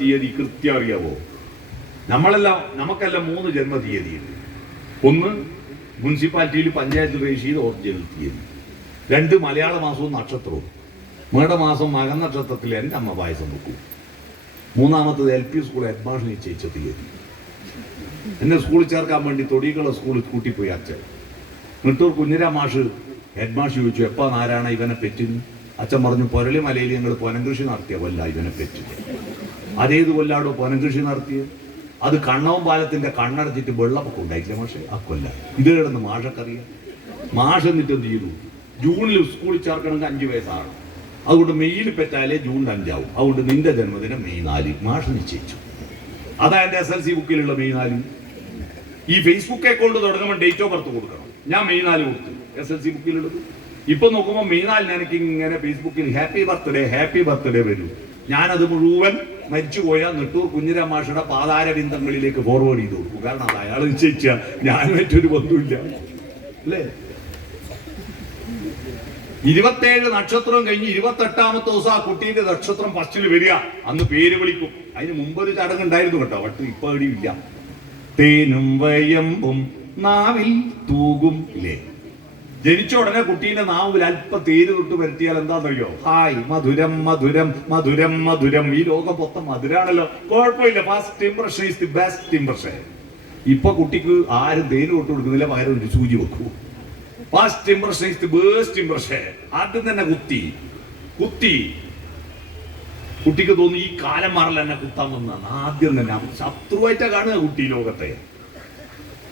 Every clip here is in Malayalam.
തീയതി കൃത്യം അറിയാവോ? നമുക്കെല്ലാം 3 ജന്മതീയതിയുണ്ട്. ഒന്ന് മുനിസിപ്പാലിറ്റിയിൽ പഞ്ചായത്ത് രജിസ്റ്റർ ചെയ്ത് ഒറിജിനൽ തീയതി, 2 മലയാള മാസവും നക്ഷത്രവും. മേടമാസം മകൻ നക്ഷത്രത്തിൽ എൻ്റെ അമ്മ പായസം വെക്കും. 3-മത്തത് LP സ്കൂൾ ഹെഡ്മാസ്റ്റർ നിശ്ചയിച്ച തീയതി. എന്നെ സ്കൂളിൽ ചേർക്കാൻ വേണ്ടി തൊടികള സ്കൂളിൽ കൂട്ടിപ്പോയി അച്ഛൻ. നിട്ടൂർ കുഞ്ഞിരാ മാഷ് ഹെഡ്മാസ്റ്റർ ചോദിച്ചു, എപ്പാ നാരായണ ഇവനെ പെറ്റിന്? അച്ഛൻ പറഞ്ഞു, പൊരളി മലയിൽ ഞങ്ങൾ പൊനംകൃഷി നടത്തിയ കൊല്ല ഇവനെ പെറ്റിന്. അതേത് കൊല്ലാടോ പൊനംകൃഷി നടത്തിയത്? അത് കണ്ണവും പാലത്തിന്റെ കണ്ണടച്ചിട്ട് വെള്ളപ്പൊക്കം ഉണ്ടായിട്ടില്ല മാഷെ, ആ കൊല്ല. ഇത് കിടന്ന് മാഷക്കറിയാം. മാഷ് എന്നിട്ട് എന്ത് ചെയ്തു? ജൂണിൽ സ്കൂളിൽ ചേർക്കണമെങ്കിൽ 5 വയസ്സാണ്. അതുകൊണ്ട് മെയ്യിൽ പെറ്റാലേ ജൂൺ 5 ആവും. അതുകൊണ്ട് നിന്റെ ജന്മദിനം മെയ് 4 മാഷ് നിശ്ചയിച്ചു. അതാ എൻ്റെ SLC ബുക്കിലുള്ള മെയ് 4. ഈ ഫേസ്ബുക്ക് അക്കൗണ്ട് തുടങ്ങുമ്പോൾ ഡേറ്റ് ഓഫ് ബർത്ത് കൊടുക്കണം. ഞാൻ മെയ് 4 കൊടുത്തു SLC ബുക്കിലുള്ളത്. ഇപ്പൊ നോക്കുമ്പോൾ മെയ് 4 എനിക്ക് ഇങ്ങനെ ഫേസ്ബുക്കിൽ ഹാപ്പി ബർത്ത്ഡേ വരും. ഞാനത് മുഴുവൻ മരിച്ചുപോയ നെട്ടൂർ കുഞ്ഞിരാം മാഷയുടെ പാതാരബിന്ദങ്ങളിലേക്ക് ഫോർവേഡ് ചെയ്തു കൊടുക്കും. കാരണം അത് അയാൾ നിശ്ചയിച്ച, ഞാൻ മറ്റൊരു ബന്ധമില്ല അല്ലേ. 27 നക്ഷത്രം കഴിഞ്ഞ് 28-മത്തെ ദിവസം ആ കുട്ടീന്റെ നക്ഷത്രം ഫസ്റ്റിൽ വരിക. അന്ന് പേര് വിളിക്കും. അതിന് മുമ്പൊരു ചടങ്ങ് ഉണ്ടായിരുന്നു കേട്ടോ, പക്ഷെ ഇപ്പൊ എവിടെയില്ല. തേനും വയമ്പും നാവിൽ തൂകും ഇല്ലേ. ജനിച്ച ഉടനെ കുട്ടീന്റെ നാവിൽ അല്പം തേര് തൊട്ട് വരുത്തിയാൽ എന്താണെന്നറിയോ? ഹായ് മധുരം മധുരം മധുരം മധുരം. ഈ ലോകം മൊത്തം മധുരാണല്ലോ, കുഴപ്പമില്ല. First impression is the best impression. ഇപ്പൊ കുട്ടിക്ക് ആരും തേര് തൊട്ട് കൊടുക്കുന്നില്ല, പകരം ഒരു സൂചി വെക്കൂ. First impression is the best impression. ആദ്യം തന്നെ കുത്തി കുട്ടിക്ക് തോന്നി ഈ കാലം മാറൽ എന്നെ കുത്താൻ വന്നാണ്. ആദ്യം തന്നെ ശത്രുവായിട്ടാ കാണുക കുട്ടി ലോകത്തെ.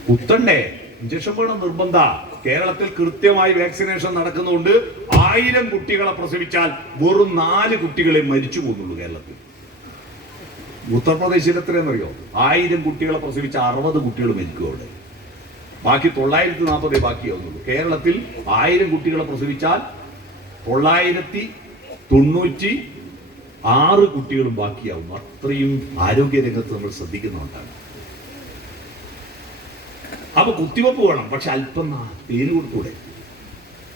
കുത്തണ്ടേ? ഇഞ്ചക്ഷൻ വേണം, നിർബന്ധ. കേരളത്തിൽ കൃത്യമായി വാക്സിനേഷൻ നടക്കുന്നതുകൊണ്ട് 1000 കുട്ടികളെ പ്രസവിച്ചാൽ വെറും 4 കുട്ടികളെ മരിച്ചു പോകുന്നുള്ളൂ കേരളത്തിൽ. ഉത്തർപ്രദേശിൽ എത്രയെന്നറിയോ? 1000 കുട്ടികളെ പ്രസവിച്ച 60 കുട്ടികൾ മരിക്കും അവിടെ. ബാക്കി 940 ബാക്കിയാവുന്നുള്ളൂ. കേരളത്തിൽ 1000 കുട്ടികളെ പ്രസവിച്ചാൽ 996 കുട്ടികളും ബാക്കിയാവും. അത്രയും ആരോഗ്യരംഗത്ത് നമ്മൾ ശ്രദ്ധിക്കുന്നുണ്ടാണ്. അപ്പൊ കുത്തിവെപ്പ് വേണം, പക്ഷെ അല്പം പേര് കൊടുത്തൂടെ?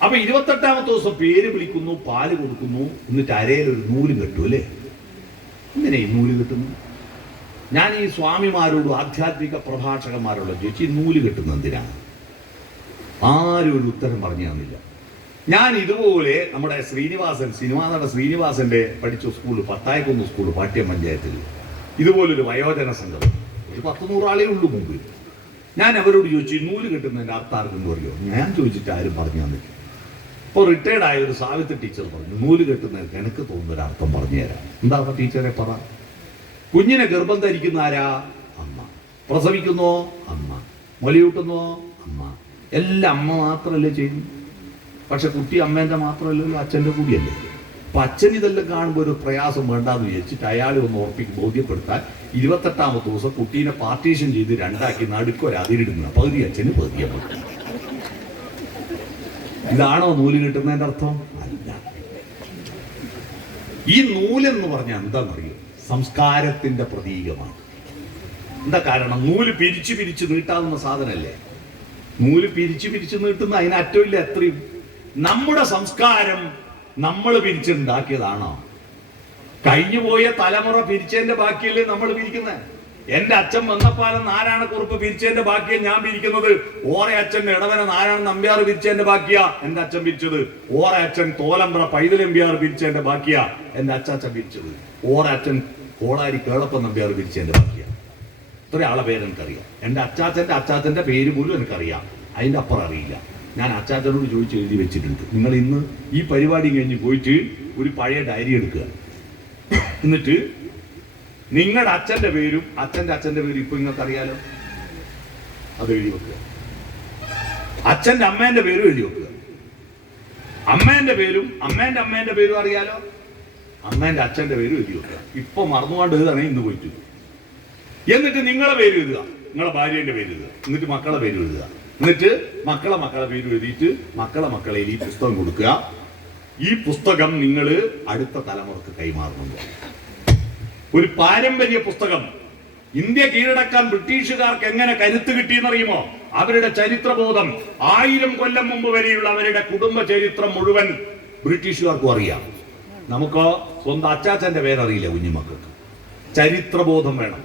അപ്പൊ 28-മത്തെ ദിവസം പേര് വിളിക്കുന്നു, പാല് കൊടുക്കുന്നു, എന്നിട്ട് അരയിലൊരു നൂല് കെട്ടു അല്ലേ. ഇങ്ങനെ ഈ നൂല് കെട്ടുന്നു. ഞാൻ ഈ സ്വാമിമാരോടും ആധ്യാത്മിക പ്രഭാഷകന്മാരോടും ചോദിച്ചു, ഈ നൂല് കെട്ടുന്നത് എന്തിനാണ്? ആരും ഒരു ഉത്തരം പറഞ്ഞു തന്നില്ല. ഞാൻ ഇതുപോലെ നമ്മുടെ സിനിമാ നട ശ്രീനിവാസന്റെ പഠിച്ച സ്കൂള്, പത്തായക്കുന്ന് സ്കൂള്, പാട്യം പഞ്ചായത്തിൽ ഇതുപോലൊരു വയോജന സംഘം, ഒരു 100-100 ആളേ ഉള്ളൂ മുമ്പ്. ഞാൻ അവരോട് ചോദിച്ചു, ഈ നൂല് കെട്ടുന്നതിന്റെ അർത്ഥം ആർക്കും പറയോ? ഞാൻ ചോദിച്ചിട്ട് ആരും പറഞ്ഞു തന്നില്ല. ഇപ്പോൾ റിട്ടയർഡ് ആയ ഒരു സാവിത്രി ടീച്ചർ പറഞ്ഞു, നൂല് കെട്ടുന്നതിന് എനിക്ക് തോന്നുന്ന ഒരു അർത്ഥം പറഞ്ഞു തരാം. എന്താ ടീച്ചറെ പറ? കുഞ്ഞിനെ ഗർഭം ധരിക്കുന്ന ആരാ? അമ്മ. പ്രസവിക്കുന്നോ? അമ്മ. മുലയൂട്ടുന്നോ? അമ്മ. എല്ലാം അമ്മ മാത്രമല്ലേ ചെയ്യുന്നു. പക്ഷെ കുട്ടി അമ്മേന്റെ മാത്രമല്ലല്ലോ, അച്ഛൻ്റെ കൂടിയല്ലേ. അപ്പൊ അച്ഛൻ ഇതെല്ലാം കാണുമ്പോൾ ഒരു പ്രയാസം വേണ്ടാന്ന് വിചാരിച്ചിട്ട് അയാളെ ഒന്ന് ബോധ്യപ്പെടുത്താൻ 28-മത്തെ ദിവസം കുട്ടീനെ പാർട്ടീഷൻ ചെയ്ത് 2ആക്കി നടുക്കൊരതിരിടുന്ന പകുതി അച്ഛന് പകുതി അമ്മ. ഇതാണോ നൂല് കിട്ടുന്നതിന്റെ അർത്ഥം? അല്ല. ഈ നൂലെന്ന് പറഞ്ഞാൽ എന്താണെന്നറിയോ? സംസ്കാരത്തിന്റെ പ്രതീകമാണ്. എന്താ കാരണം? നൂല് പിരിച്ച് നീട്ടാവുന്ന സാധനല്ലേ. നൂല് പിരിച്ച് നീട്ടുന്ന അതിന് അറ്റമില്ല. എത്രയും നമ്മുടെ സംസ്കാരം നമ്മൾ പിരിച്ചുണ്ടാക്കിയതാണോ? കഴിഞ്ഞുപോയ തലമുറ പിരിച്ചതിന്റെ ബാക്കിയല്ലേ നമ്മൾ പിരിക്കുന്നത്. എന്റെ അച്ഛൻ വന്നപ്പാലം നാരായണക്കുറുപ്പ് പിരിച്ചതിന്റെ ബാക്കിയാണ് ഞാൻ പിരിക്കുന്നത്. ഓറെ അച്ഛൻ ഇടവന നാരായണ നമ്പ്യാർ പിരിച്ചതിന്റെ ബാക്കിയാ എന്റെ അച്ഛൻ പിരിച്ചത്. ഓറെ അച്ഛൻ തോലമ്പ്ര പൈതലമ്പ്യാർ പിരിച്ചതിന്റെ ബാക്കിയാ എന്റെ അച്ചാച്ചൻ പിരിച്ചത്. ഓറെ അച്ഛൻ കോളാരി കേളപ്പൻ നമ്പ്യാർ പിരിച്ചതിന്റെ ബാക്കിയാ. ഇത്ര ആളെ പേര് എനിക്കറിയാം. എന്റെ അച്ചാച്ചന്റെ പേര് പോലും എനിക്കറിയാം, അതിന്റെ അപ്പുറം അറിയില്ല. ഞാൻ അച്ചാച്ചനോട് ചോദിച്ച് എഴുതി വെച്ചിട്ടുണ്ട്. നിങ്ങൾ ഇന്ന് ഈ പരിപാടി കഴിഞ്ഞ് പോയിട്ട് ഒരു പഴയ ഡയറി എടുക്കുക. എന്നിട്ട് നിങ്ങളുടെ അച്ഛന്റെ പേരും അച്ഛന്റെ പേരും ഇപ്പൊ നിങ്ങൾക്ക് അറിയാലോ, അത് എഴുതി വെക്കുക. അച്ഛന്റെ അമ്മേന്റെ പേരും എഴുതി വെക്കുക. അമ്മേന്റെ പേരും അമ്മേന്റെ പേരും അറിയാലോ, അമ്മേന്റെ അച്ഛന്റെ പേരും എഴുതി വെക്കുക. ഇപ്പൊ മറന്നുകൊണ്ട് എഴുതാണ് ഇന്ന് പോയിട്ട്. എന്നിട്ട് നിങ്ങളെ പേര് എഴുതുക, നിങ്ങളെ ഭാര്യന്റെ പേര് എഴുതുക, എന്നിട്ട് മക്കളെ പേര് എഴുതുക, എന്നിട്ട് മക്കളെ പേര് എഴുതിയിട്ട് മക്കളെ ഈ പുസ്തകം കൊടുക്കുക. ഈ പുസ്തകം നിങ്ങൾ അടുത്ത തലമുറക്ക് കൈമാറുന്നുണ്ട്. ഒരു പാരമ്പര്യ പുസ്തകം. ഇന്ത്യ കീഴടക്കാൻ ബ്രിട്ടീഷുകാർക്ക് എങ്ങനെ കരുത്ത് കിട്ടിയെന്നറിയുമോ? അവരുടെ ചരിത്രബോധം. 1000 കൊല്ലം മുമ്പ് വരെയുള്ള അവരുടെ കുടുംബ ചരിത്രം മുഴുവൻ ബ്രിട്ടീഷുകാർക്കും അറിയാം. നമുക്കോ സ്വന്തം അച്ചാച്ചന്റെ പേരറിയില്ല കുഞ്ഞുമക്കൾക്ക്. ചരിത്രബോധം വേണം.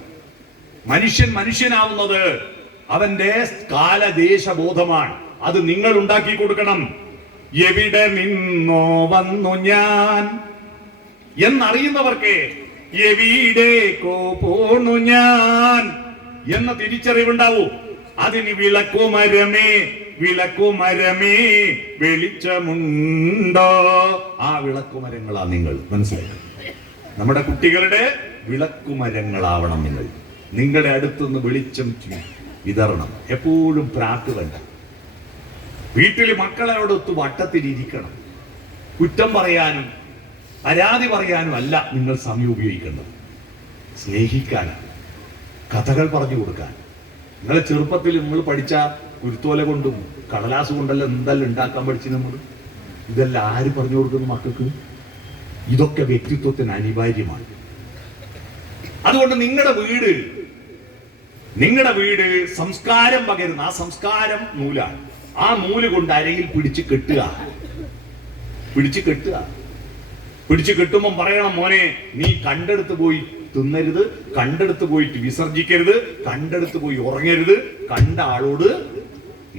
മനുഷ്യൻ മനുഷ്യനാവുന്നത് അവന്റെ കാലദേശബോധമാണ്. അത് നിങ്ങൾ ഉണ്ടാക്കി കൊടുക്കണം. എവിടെ നിന്നോ വന്നു ഞാൻ എന്നറിയുന്നവർക്ക് എവിടേക്കോ പോണു ഞാൻ എന്ന തിരിച്ചറിവുണ്ടാവൂ. അതിന് വിളക്കുമരമേ വിളക്കുമരമേ വെളിച്ചമുണ്ടോ? ആ വിളക്കുമരങ്ങളാ നിങ്ങൾ. മനസ്സിലായി? നമ്മുടെ കുട്ടികളുടെ വിളക്കുമരങ്ങളാവണം നിങ്ങൾ. നിങ്ങളുടെ അടുത്തുനിന്ന് വെളിച്ചം വിതരണം. എപ്പോഴും പ്രാക്ക് വേണ്ട. വീട്ടിൽ മക്കളോടൊത്ത് വട്ടത്തിലിരിക്കണം. കുറ്റം പറയാനും പരാതി പറയാനും അല്ല നിങ്ങൾ സമയം ഉപയോഗിക്കേണ്ടത്. സ്നേഹിക്കാനാണ്, കഥകൾ പറഞ്ഞു കൊടുക്കാൻ. നിങ്ങളെ ചെറുപ്പത്തിൽ നിങ്ങൾ പഠിച്ച കുരുത്തോല കൊണ്ടും കടലാസ് കൊണ്ടെല്ലാം എന്തെല്ലാം ഉണ്ടാക്കാൻ പഠിച്ചു നമ്മൾ. ഇതെല്ലാം ആര് പറഞ്ഞു കൊടുക്കുന്നു മക്കൾക്ക്? ഇതൊക്കെ വ്യക്തിത്വത്തിന് അനിവാര്യമാണ്. അതുകൊണ്ട് നിങ്ങളുടെ വീട് സംസ്കാരം പകരുന്ന ആ സംസ്കാരം നൂലാണ്. ആ നൂല് കൊണ്ട് അരയിൽ പിടിച്ച് കെട്ടുക. പിടിച്ച് കെട്ടുമ്പോൾ പറയണം, മോനെ നീ കണ്ടെടുത്ത് പോയി തിന്നരുത്, കണ്ടെടുത്ത് പോയിട്ട് വിസർജിക്കരുത്, കണ്ടെടുത്ത് പോയി ഉറങ്ങരുത്, കണ്ട ആളോട്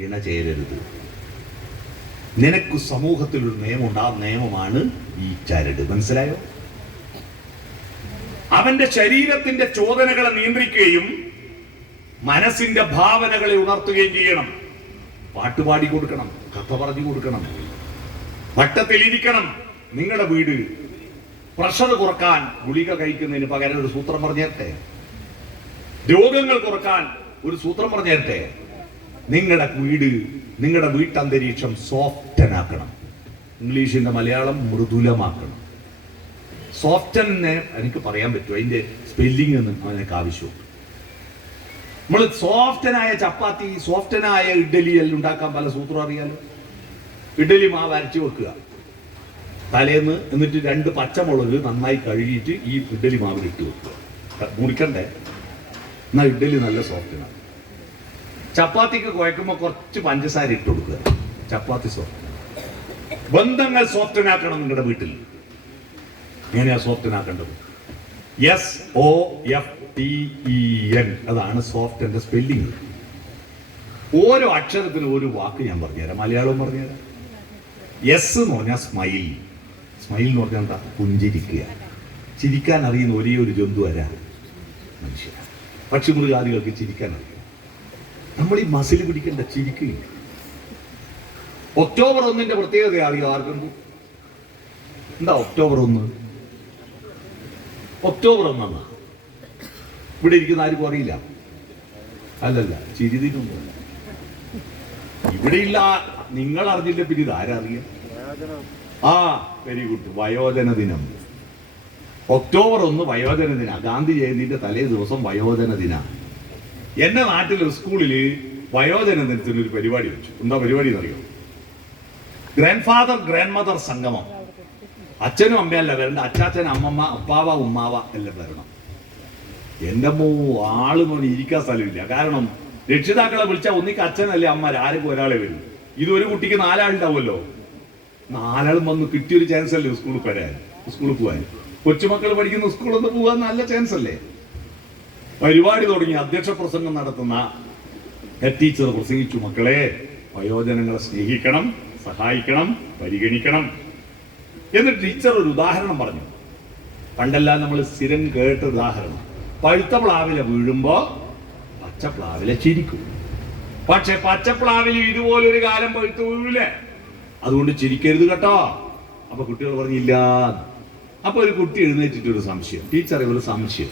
ഇണ ചേരരുത്. നിനക്ക് സമൂഹത്തിൽ ഒരു നിയമമുണ്ട്. ആ നിയമമാണ് ഈ ചരട്. മനസ്സിലായോ? അവന്റെ ശരീരത്തിന്റെ ചോദനകളെ നിയന്ത്രിക്കുകയും മനസ്സിന്റെ ഭാവനകളെ ഉണർത്തുകയും ചെയ്യണം. പാട്ടുപാടി കൊടുക്കണം, കഥ പറഞ്ഞു കൊടുക്കണം, വട്ടത്തിലിരിക്കണം. നിങ്ങളുടെ വീട് പ്രഷർ കുറക്കാൻ ഗുളിക കഴിക്കുന്നതിന് പകരം ഒരു സൂത്രം പറഞ്ഞേരട്ടെ. രോഗങ്ങൾ കുറക്കാൻ ഒരു സൂത്രം പറഞ്ഞേരട്ടെ. നിങ്ങളുടെ വീട്ടന്തരീക്ഷം സോഫ്റ്റനാക്കണം. ഇംഗ്ലീഷിന്റെ മലയാളം മൃദുലമാക്കണം. സോഫ്റ്റനെ എനിക്ക് പറയാൻ പറ്റും, അതിന്റെ സ്പെല്ലിംഗ് ഒന്നും അതിനൊക്കെ ആവശ്യമുണ്ട്. നമ്മൾ സോഫ്റ്റനായ ചപ്പാത്തി, സോഫ്റ്റനായ ഇഡ്ഡലി എല്ലാം ഉണ്ടാക്കാൻ പല സൂത്രം അറിയാലോ. ഇഡ്ഡലി മാവ് അരച്ചു വെക്കുക തലേന്ന്, എന്നിട്ട് 2 പച്ചമുളക് നന്നായി കഴുകിയിട്ട് ഈ ഇഡ്ഡലി മാവിൽ ഇട്ട് വെക്കുക. മുറിക്കണ്ടേ? എന്നാ ഇഡ്ഡലി നല്ല സോഫ്റ്റനാണ്. ചപ്പാത്തിക്ക് കുഴക്കുമ്പോൾ കുറച്ച് പഞ്ചസാര ഇട്ട് കൊടുക്കുക. ചപ്പാത്തി സോഫ്റ്റ്. ബന്ധങ്ങൾ സോഫ്റ്റനാക്കണം നിങ്ങളുടെ വീട്ടിൽ. എങ്ങനെയാ സോഫ്റ്റനാക്കേണ്ടത്? SOFTEN, അതാണ് സോഫ്റ്റിന്റെ സ്പെല്ലിംഗ്. ഓരോ അക്ഷരത്തിനും ഒരു വാക്ക് ഞാൻ പറഞ്ഞുതരാം, മലയാളവും പറഞ്ഞുതരാം. എസ് എന്ന് പറഞ്ഞാൽ സ്മൈൽ. സ്മൈൽ എന്ന് പറഞ്ഞാൽ എന്താ? പുഞ്ചിരിക്കുക. ചിരിക്കാൻ അറിയുന്ന ഒരേ ഒരു ജന്തു ആരാ? മനുഷ്യരാണ്. പക്ഷിമൃഗാദികൾക്ക് ചിരിക്കാൻ അറിയാം. നമ്മൾ ഈ മസിൽ പിടിക്കേണ്ട, ചിരിക്കുകയില്ല. ഒക്ടോബർ 1 പ്രത്യേകത അറിയോ ആർക്കും? എന്താ ഒക്ടോബർ 1? ഒക്ടോബർ 1 ഇവിടെ ഇരിക്കുന്ന ആർക്കും അറിയില്ല. അല്ലല്ല, ചിരിതിനൊന്നും ഇവിടെയില്ല. നിങ്ങൾ അറിഞ്ഞില്ല, പിന്നെ ഇത് ആരറിയാം? Very good. വയോജന ദിനം. ഒക്ടോബർ 1 വയോജന ദിന. ഗാന്ധി ജയന്തിന്റെ തലേ ദിവസം വയോജന ദിന. എന്റെ നാട്ടിലെ സ്കൂളില് വയോജന ദിനത്തിന് ഒരു പരിപാടി വെച്ചു. എന്താ പരിപാടി എന്നറിയോ? ഗ്രാൻഡ് ഫാദർ ഗ്രാൻഡ് മദർ സംഗമം. അച്ഛനും അമ്മയല്ല വരണ്ട, അച്ചാച്ചൻ, അമ്മമ്മ, അപ്പാവ, ഉമ്മാവ എല്ലാം വരണം. എന്റെ ആള് മോനെ ഇരിക്കാൻ സ്ഥലമില്ല. കാരണം രക്ഷിതാക്കളെ വിളിച്ചാൽ ഒന്നിക്ക് അച്ഛനല്ലേ അമ്മ, ആരെങ്കിലും ഒരാളെ വരും. ഇതൊരു കുട്ടിക്ക് 4 ആളുണ്ടാവുമല്ലോ. 4 ആളും വന്ന് കിട്ടിയൊരു ചാൻസ് അല്ലേ സ്കൂളിൽ പോകാൻ. കൊച്ചുമക്കൾ പഠിക്കുന്ന സ്കൂളൊന്ന് പോകാൻ നല്ല ചാൻസ് അല്ലേ? പരിപാടി തുടങ്ങി. അധ്യക്ഷ പ്രസംഗം നടത്തുന്ന ഹെഡ് ടീച്ചർ പ്രസംഗിച്ചു, മക്കളെ വയോജനങ്ങളെ സ്നേഹിക്കണം, സഹായിക്കണം, പരിഗണിക്കണം. എന്നിട്ട് ടീച്ചർ ഒരു ഉദാഹരണം പറഞ്ഞു. പണ്ടെല്ലാം നമ്മൾ സ്ഥിരം കേട്ട ഉദാഹരണം. പഴുത്ത പ്ലാവില വീഴുമ്പോ പച്ചപ്ലാവില ചിരിക്കും. പക്ഷെ പച്ചപ്ലാവിൽ ഇതുപോലൊരു കാലം പഴുത്ത് വീഴൂലേ? അതുകൊണ്ട് ചിരിക്കരുത് കേട്ടോ. അപ്പൊ കുട്ടികൾ പറഞ്ഞില്ല. അപ്പൊ ഒരു കുട്ടി എഴുന്നേറ്റിട്ടൊരു സംശയം, ടീച്ചറെ ഒരു സംശയം.